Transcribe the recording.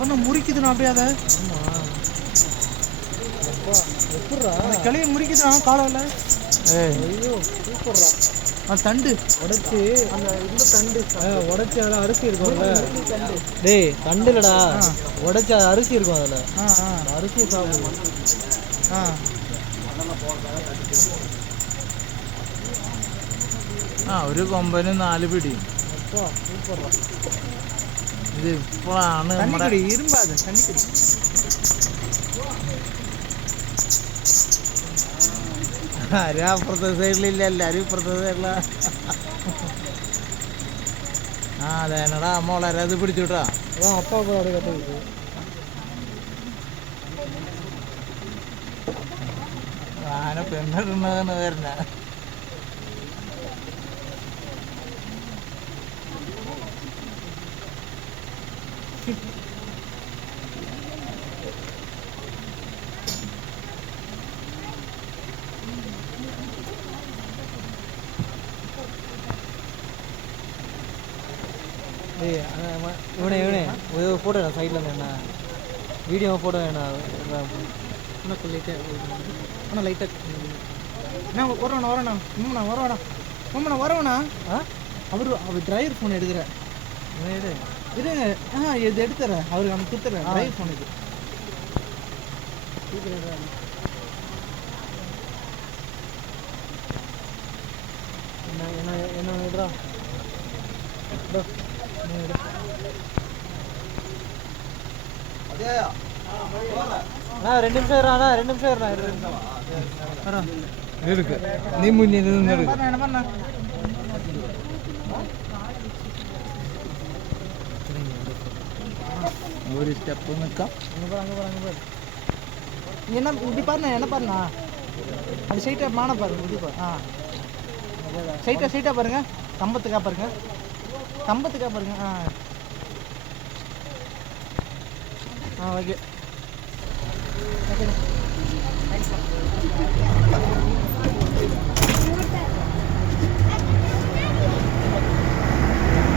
அப்போ முறிக்குதுண்ணா அப்படியே அதை. எப்படா அந்த கிளையை முறிக்குதுண்ணா காலையில். ஐயோ சூப்பர்ரா. அந்த தண்டு உடைச்சி அந்த இந்த தண்டு உடைச்சி அதில் அரிசி இருக்கும்ல. டேய் தண்டு இல்லடா, உடைச்சி அரிசி இருக்கும் அதில். அரிசியை சாப்பிடுவோம். ഒരു കൊമ്പന് 4 പിടി. സൂപ്പറാ. ഇത് ഇപ്പോഴാണ് നമ്മുടെ ഇരുമ്പാത് തണ്ണിക്കുടി. ആരും അപ്പുറത്തെ സൈഡിലില്ല, എല്ലാരും ഇപ്പുറത്തെ സൈഡില. ആ അതേനടാ മോളരെ അത് പിടിച്ചുട്ടാ. அப்பா போய் அப்படியே கற்றுக்கிட்டு ആന പെണ്ണിടുന്നതാണ് വരുന്ന. இவனே ஒரு ஃபோட்டோ சைடில் என்ன வீடியோ ஃபோட்டோ வேணா ஆனால் லைட்டாக அண்ணா வரவேண்ணா வரவேண்ணா உண்மைண்ணா வரவேண்ணா உண்மைண்ணா வரவேண்ணா. அவர் டிரைவர் ஃபோன் எடுக்கிறேன் இருங்க. இது எடுத்துறேன் அவருக்கு அவனுக்கு கொடுத்துறேன் டிரைவர் ஃபோன் இது. என்ன விடுறா. 2 நிமிஷம் இருடா, 2 நிமிஷம் இருடா. இருக்கு நீ முன்னே என்ன ஒரு ஸ்டெப்பு நிற்கா. என்ன இப்படி பாருண்ணா, என்ன பாருண்ணா அது சைட்டாக மான பாருங்க. இப்படி பாரு. சைட்டாக பாருங்க. கம்பத்துக்கா பாருங்க, கம்பத்துக்கா பாருங்க. ஓகே. தேங்க்ஸ்.